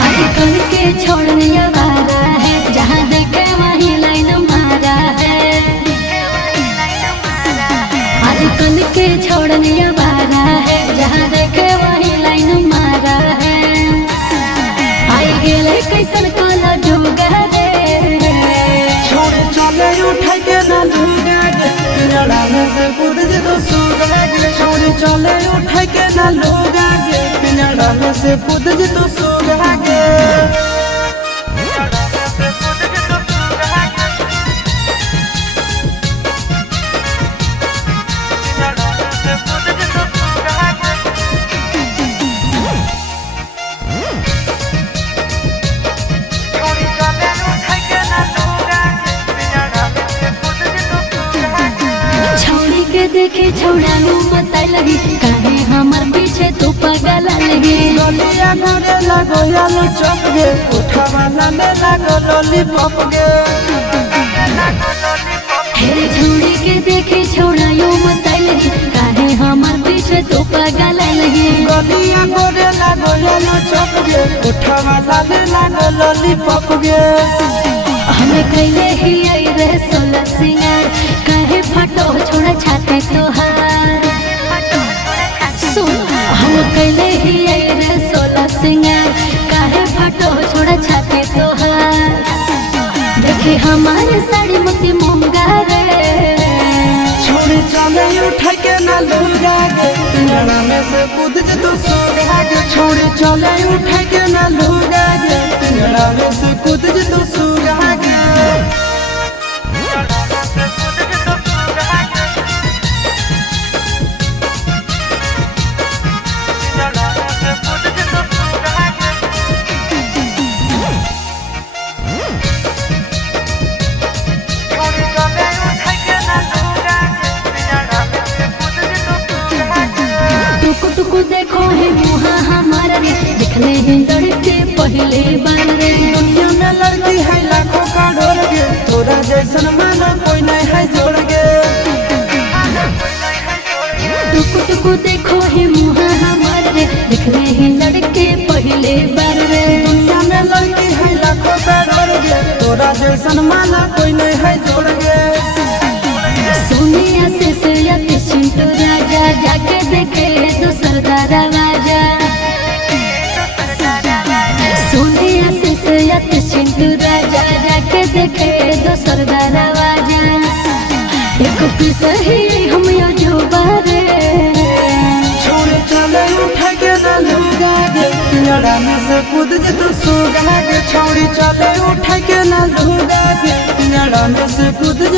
आजकल के छोड़ने वाला है, जहाँ देखे वहीं लाइन मारा है। आजकल के छोड़ने वाला है, जहाँ देखे वहीं लाइन मारा है। आई गेले कैसन काला जुगा रे, छोड़ चले उठा के ना लूगा गे, पिंजड़ा में से कूद जे तो सूगा गे। छोड़ चले उठा के ना लूगा गे, पिंजड़ा में से कूद जे तो सूगा गे। छौड़ी के देखे छौड़ा नु मताई लगी, काहे हमर पीछे तू पागल लगी। गलिया गोरे लगो यालो चप गे, उठा वाला में लगो लॉलीपॉप गे। हे छौड़ी के देखे छौड़ा नु मताई लगी, काहे हमर पीछे तू पागल लगी। गलिया गोरे लगो यालो चप गे, उठा वाला में लगो लॉलीपॉप गे। हमें कैले ही आई रे सोलह सिंगार, काहे फटो छोड़ा छाते तोहार। सुन हम कैले ही आई रे सोलह सिंगार, काहे फटो छोड़ा छाते तोहार। देखे हमारे साड़ी मोती मूंगा रे, छोड़ी चले उठा के ना लूगा गे, पिंजड़ा में से कूद जे तो सूगा गे। छोड़ी चले उठा के ना लूगा गे, पिंजड़ा में से कूद जे तो सूगा गे। टुकु टुकु देखो है मुहा हमारा रे, दिखले हैं लड़के पहले बार रे। दुनिया में लड़की है लाखों करोड़ गे, तोरा जैसन माना कोई नहीं है जोड़ गे। टुकु टुकु देखो है मुहा हमारा रे, दिखले हैं लड़के पहले बार रे। दुनिया में लड़की है लाखों करोड़ गे, तोरा जैसन माना कोई नहीं है जोड़ गे। सोनिया से चिंटू राजा, जाके देखे दूसर दरवाजा। सोनिया से चिंटू राजा, जाके देखे दूसर दरवाजा। एक पीस ही हम यो जो बारे, छोड़ चले उठा के ना लूगा गे, पिंजड़ा में से कूद जे तो सूगा गे। छोड़ी चले उठा के ना लूगा गे, पिंजड़ा में से कूद